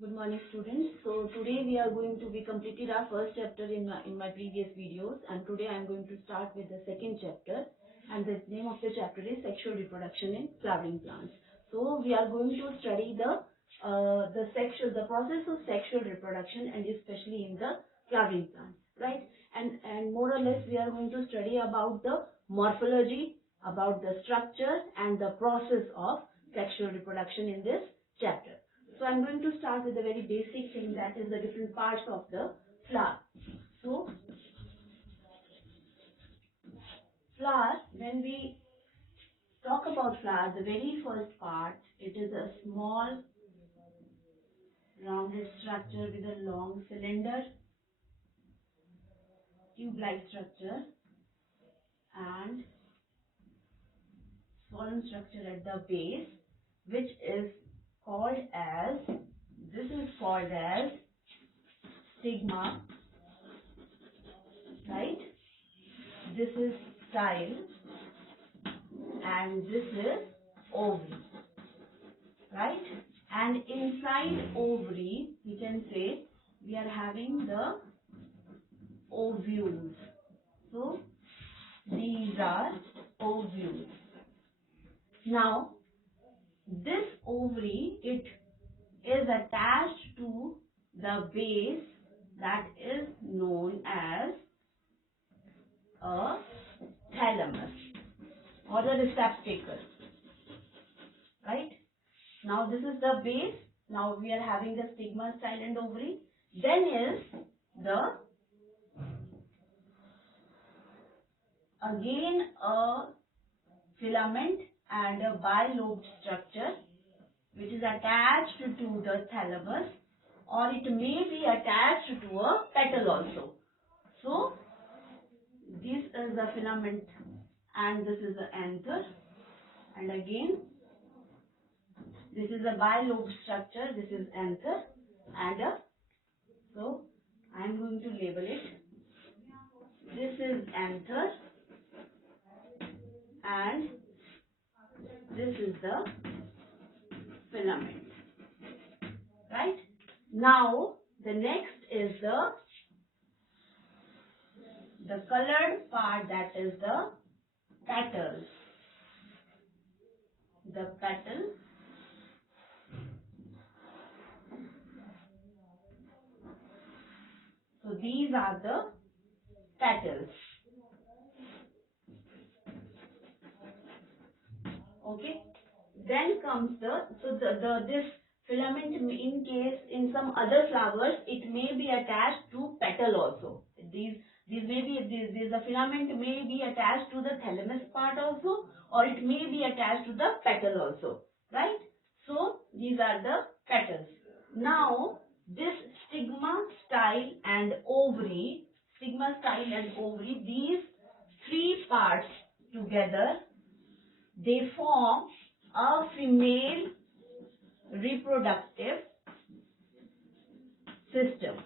Good morning, students. So today we are going to be completed our first chapter in my previous videos, and today I am going to start with the second chapter, and the name of the chapter is sexual reproduction in flowering plants. So we are going to study the process of sexual reproduction, and especially in the flowering plants, right? And more or less we are going to study about the morphology, about the structure and the process of sexual reproduction in this chapter. So I'm going to start with the very basic thing, that is the different parts of the flower. So flower, when we talk about flower, the very first part, it is a small rounded structure with a long cylinder, tube-like structure, and swollen structure at the base, which is called as, stigma, right? This is style, and this is ovary, right? And inside ovary, we can say we are having the ovules. So these are ovules. Now this ovary, it is attached to the base that is known as a thalamus or the receptacle, right? Now this is the base. Now we are having the stigma, style and ovary. Then is the again a filament and a bilobed structure which is attached to the thalamus, or it may be attached to a petal also. So this is the filament and this is the anther, and again this is a bilobed structure, this is anther, and so I am going to label it. This is anther and this is the filament, right? Now the next is the colored part, that is the petals. The petal, so these are the petals. Okay. Then comes this filament, in case in some other flowers it may be attached to petal also. The filament may be attached to the thalamus part also, or it may be attached to the petal also, right? So these are the petals. Now this stigma, style and ovary, these three parts together, they form a female reproductive system,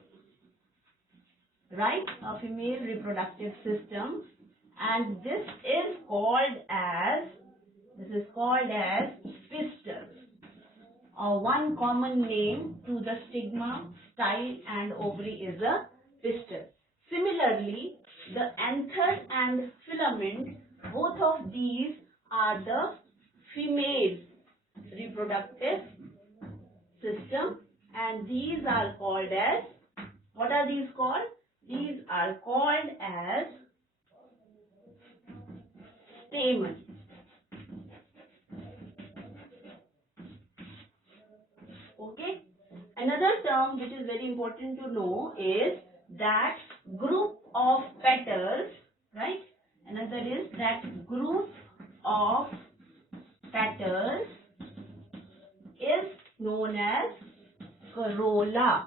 right? A female reproductive system, and this is called as pistil, or one common name to the stigma, style and ovary is a pistil. Similarly, the anther and filament, both of these are the female reproductive system, and these are called as, what are these called? These are called as stamen. Okay. Another term which is very important to know is that group of petals, right? Another is that group of petals is known as corolla,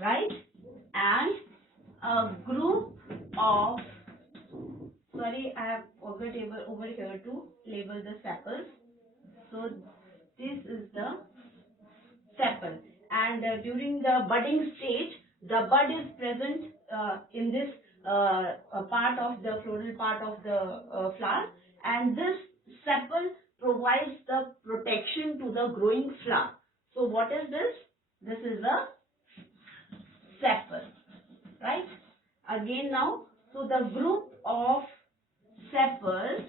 right? And a group of, sorry, I have forgot over here to label the sepals. So this is the sepal, and during the budding stage, the bud is present in this part of the floral part of the flower, and this sepal provides the protection to the growing flower. So what is this? again now, so the group of sepals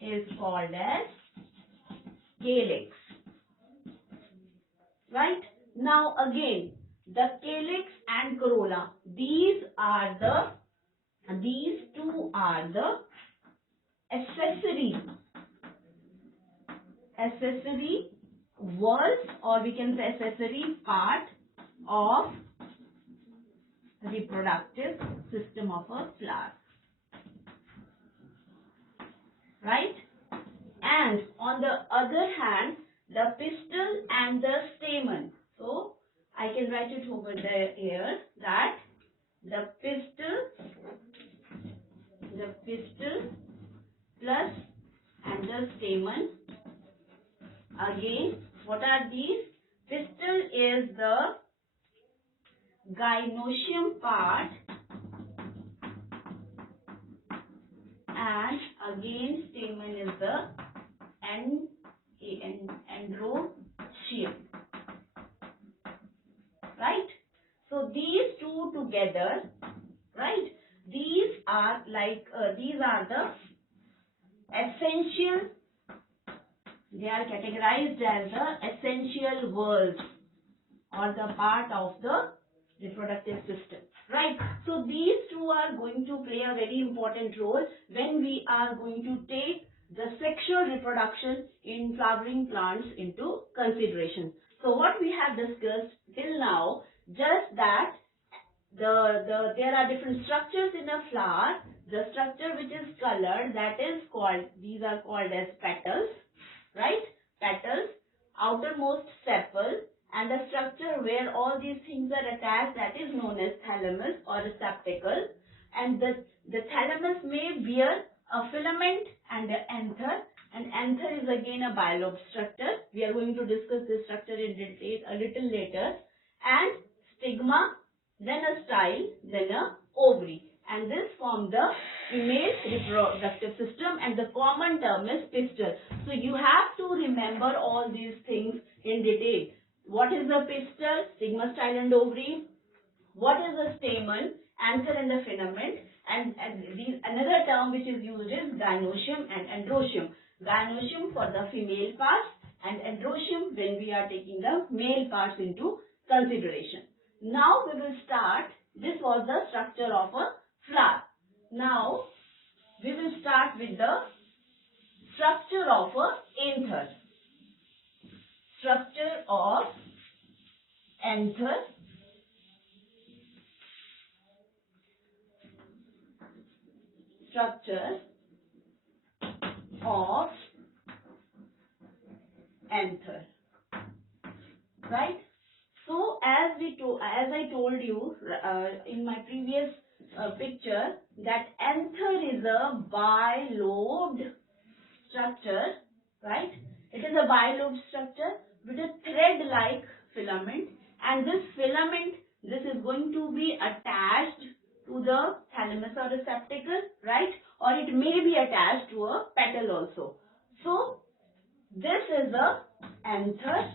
is called as calyx. Right? Now again, the calyx and corolla, these two are the accessory walls, or we can say accessory part of reproductive system of a flower. Right? And on the other hand, the pistil and the stamen. So I can write it over there here that the pistil plus and the stamen. Again, what are these? Pistil is the gynoecium part, and again stamen is the androecium. Right? So these two together, right? These are the essential. They are categorized as the essential whorls, or the part of the reproductive system. Right? So these two are going to play a very important role when we are going to take the sexual reproduction in flowering plants into consideration. So what we have discussed till now, just that there are different structures in a flower. The structure which is colored, these are called as petals, right? Petals, outermost sepal, and the structure where all these things are attached, that is known as thalamus or receptacle. And the thalamus may bear a filament and an anther. And anther is again a bilobed structure. We are going to discuss this structure in detail a little later. And stigma, then a style, then a ovary. And this form the female reproductive system, and the common term is pistil. So you have to remember all these things in detail. What is the pistil? Stigma, style and ovary. What is the stamen? Anther and the filament. And another term which is used is gynoecium and androecium. Gynoecium for the female parts and androecium when we are taking the male parts into consideration. Now we will start. This was the structure of a flower. Now we will start with the structure of a anther. Structure of anther. Structure of anther. Right? So as I told you in my previous picture, that anther is a bilobed structure, right? It is a bilobed structure with a thread-like filament, and this filament, this is going to be attached to the thalamus or receptacle, right? Or it may be attached to a petal also. So this is the anther,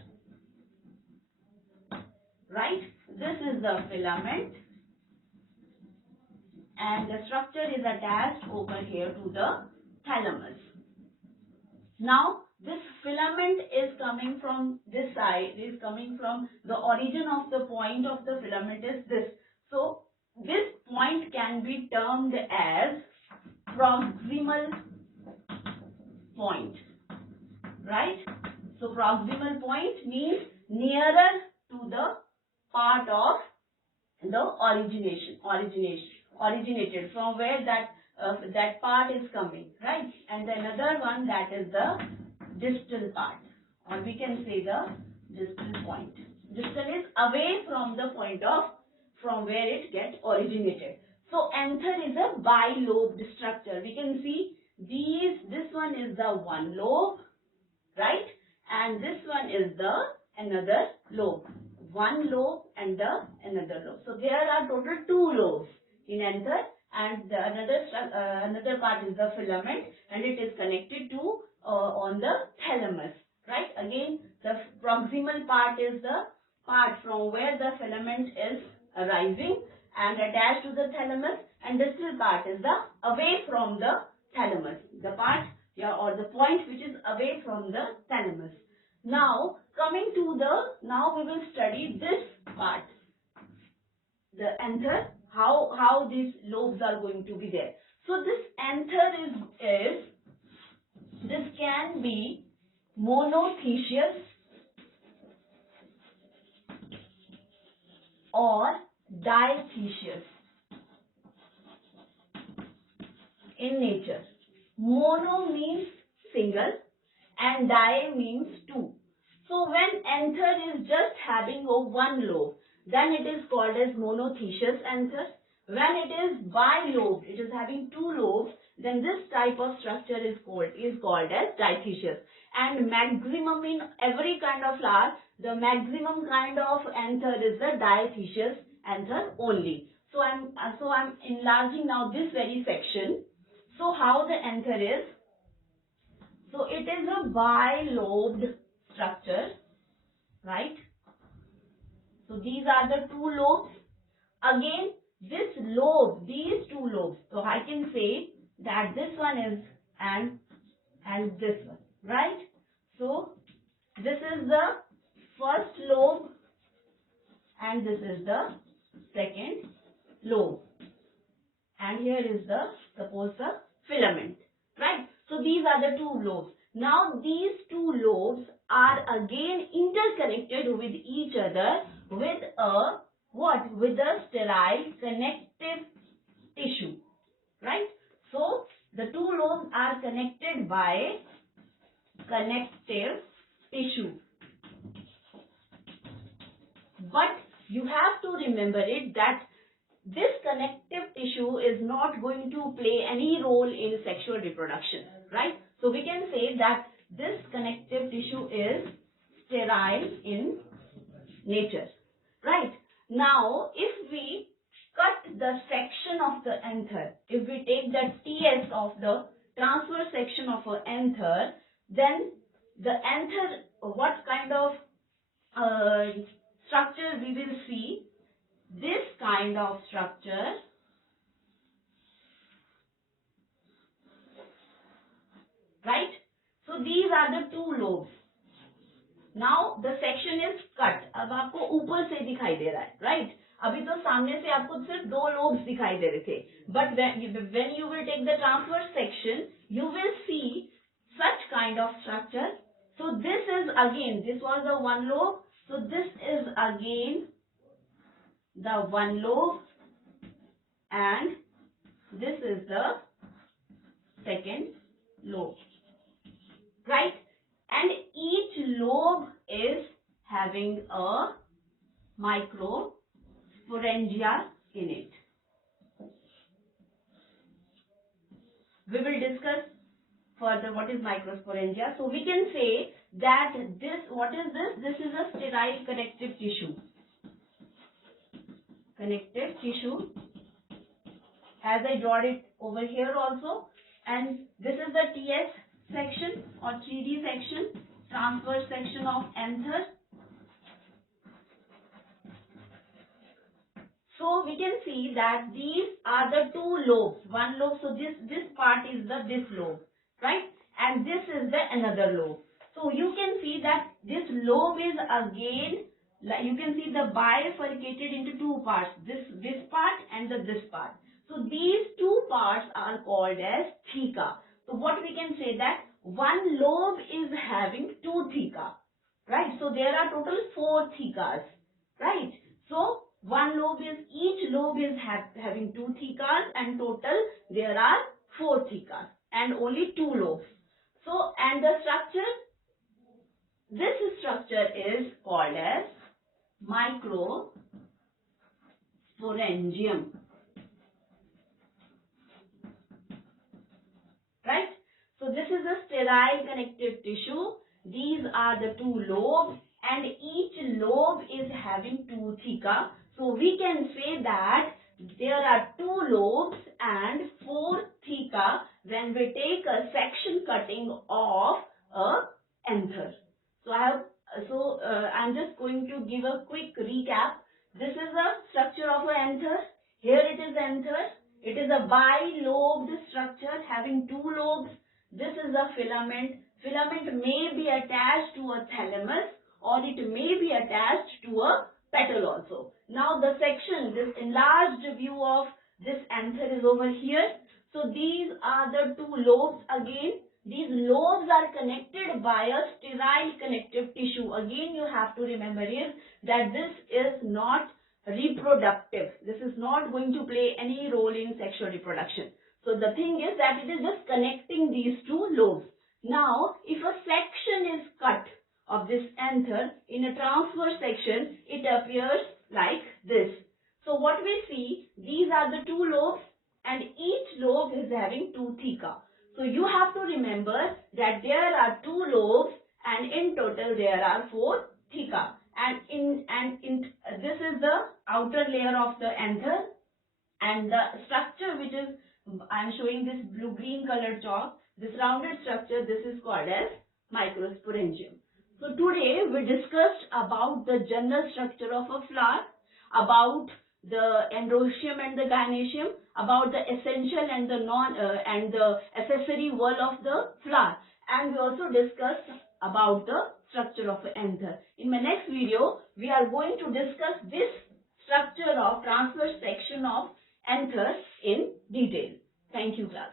right? This is the filament, and the structure is attached over here to the thalamus. Now this filament is coming from this side, is coming from the origin of the point of the filament is this. So this point can be termed as proximal point, right? So proximal point means nearer to the part of the originated from where that part is coming, right? And another one, that is the distal part, or we can say the distal point. Distal is away from the point from where it gets originated. So anther is a bilobed structure. We can see this one is the one lobe, right? And this one is the another lobe. One lobe and the another lobe. So there are total two lobes in anther, and the another part is the filament, and it is connected to on the thalamus, right? Again, the proximal part is the part from where the filament is arising, and attached to the thalamus, and distal part is the away from the thalamus, the part, yeah, or the point which is away from the thalamus. Now coming to now we will study this part, the anther, how these lobes are going to be there. So this anther is this can be monoecious or diecious in nature. Mono means single and di means two. So when anther is just having one lobe, then it is called as monoecious anther. When it is bilobed, it is having two lobes, then this type of structure is called as diecious. And maximum in every kind of flower, the maximum kind of anther is the diecious anther only. So I'm enlarging now this very section. So how the anther is? So it is a bilobed structure, right? So these are the two lobes. Again, this lobe, these two lobes. So I can say that this one is and this one, right? So this is the first lobe and this is the second lobe. And here is the, suppose, the filament, right? So these are the two lobes. Now these two lobes are again interconnected with each other with a what? With a sterile connective tissue, right? So the two lobes are connected by connective tissue. But you have to remember it that this connective tissue is not going to play any role in sexual reproduction, right? So we can say that this connective tissue is sterile in nature, right? Now, if we cut the section of the anther, if we take the TS of the transverse section of an anther, then the anther, what kind of structure we will see? This kind of structure, right? So these are the two lobes. Now the section is cut. अब आपको ऊपर से दिखाई दे रहा है, right? अभी तो सामने से आपको सिर्फ दो lobes दिखाई दे रहे थे. But when you will take the transverse section, you will see such kind of structure. So this is again, this was the one lobe. So this is again the one lobe and this is the second lobe, right? And each lobe is having a microsporangia in it. We will discuss further what is microsporangia. So we can say that this, what is this? This is a sterile connective tissue. Connective tissue, as I draw it over here also. And this is the TS section or 3D section, transverse section of anther. So we can see that these are the two lobes. One lobe, so this part is this lobe, right? And this is the another lobe. So you can see that this lobe is again, you can see the bifurcated into two parts. This part and this part. So these two parts are called as theca. So what we can say that one lobe is having two theca, right? So there are total 4 thecas, right? So one lobe is, each lobe is having 2 thecas and total there are 4 thecas and only 2 lobes. So and the structure, this structure is called as microsporangium, right? So this is a sterile connective tissue. These are the 2 lobes and each lobe is having 2 theca. So we can say that there are 2 lobes and 4 theca when we take a section cutting of a anther. So I'm just going to give a quick recap. This is a structure of an anther. Here it is anther. It is a bi-lobed structure having two lobes. This is a filament. Filament may be attached to a thalamus or it may be attached to a petal also. Now the section, this enlarged view of this anther is over here. So these are the two lobes again. These lobes are connected by a sterile connective tissue. Again you have to remember is that this is not reproductive. This is not going to play any role in sexual reproduction. So the thing is that it is just connecting these two lobes. Now, if a section is cut of this anther in a transverse section, it appears like this. So what we see, these are the two lobes and each lobe is having two theca. So you have to remember that there are two lobes and in total there are four theca. This is the outer layer of the anther, and the structure which is, I am showing this blue-green colored chalk, this rounded structure, this is called as microsporangium. So today we discussed about the general structure of a flower, about the androecium and the gynoecium, about the essential and the the accessory wall of the flower, and we also discussed about the structure of an anther. In my next video, we are going to discuss this structure of transverse section of anther in detail. Thank you, class.